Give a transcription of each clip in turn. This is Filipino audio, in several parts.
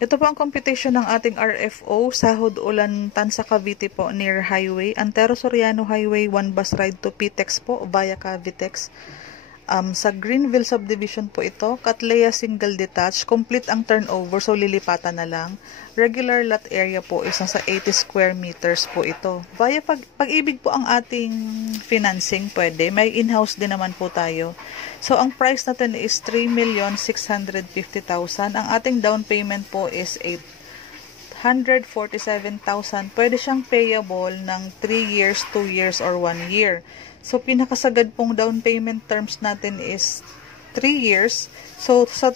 Ito po ang computation ng ating RFO, Sahod Ulan, Tansa, Cavite po, near Highway. Antero Soriano Highway, 1 bus ride to PTEX po, via Cavitex. Sa Greenville Subdivision po ito, Catlea Single Detached, complete ang turnover, so lilipatan na lang. Regular lot area po is nasa 80 square meters po ito. Via Pag-ibig po ang ating financing, pwede. May in-house din naman po tayo. So, ang price natin is 3,650,000. Ang ating down payment po is 147,000. Pwede siyang payable ng 3 years, 2 years, or 1 year. So, pinakasagad pong down payment terms natin is 3 years. So, sa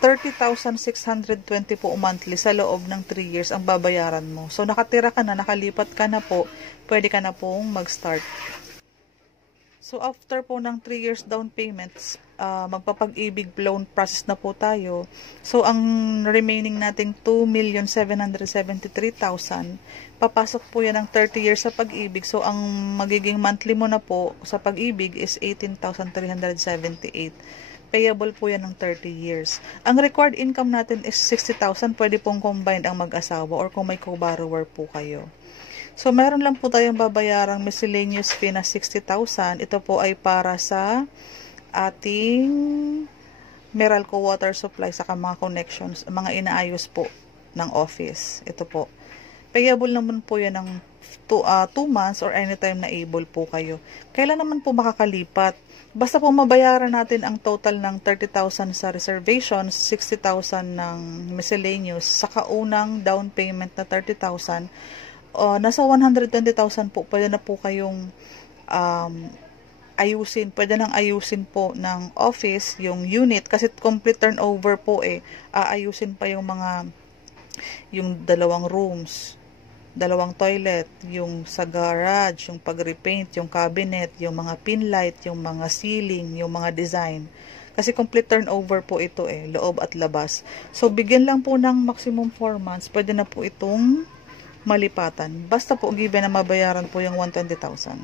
30,620 po monthly sa loob ng 3 years ang babayaran mo. So, nakatira ka na, nakalipat ka na po, pwede ka na pong mag-start. So, after po ng 3 years down payments, magpapag-ibig loan process na po tayo. So, ang remaining nating 2,773,000, papasok po yan ng 30 years sa pag-ibig. So, ang magiging monthly mo na po sa pag-ibig is 18,378. Payable po yan ng 30 years. Ang required income natin is 60,000. Pwede pong combined ang mag-asawa or kung may co-borrower po kayo. So, meron lang po tayong babayarang miscellaneous fee na 60,000. Ito po ay para sa ating Meralco water supply saka mga connections, mga inaayos po ng office. Ito po. Payable naman po yan ng 2 months or anytime na able po kayo. Kailan naman po makakalipat? Basta po mabayaran natin ang total ng 30,000 sa reservations, 60,000 ng miscellaneous, saka unang down payment na 30,000, nasa 120,000 po, pwede na po kayong pwede nang ayusin po ng office, yung unit, kasi complete turnover po aayusin pa yung dalawang rooms, dalawang toilet, yung sa garage, yung pag-repaint, yung cabinet, yung mga pin light, yung mga ceiling, yung mga design. Kasi complete turnover po ito loob at labas. So, bigyan lang po ng maximum 4 months, pwede na po itong malipatan. Basta po given na mabayaran po yung 120,000.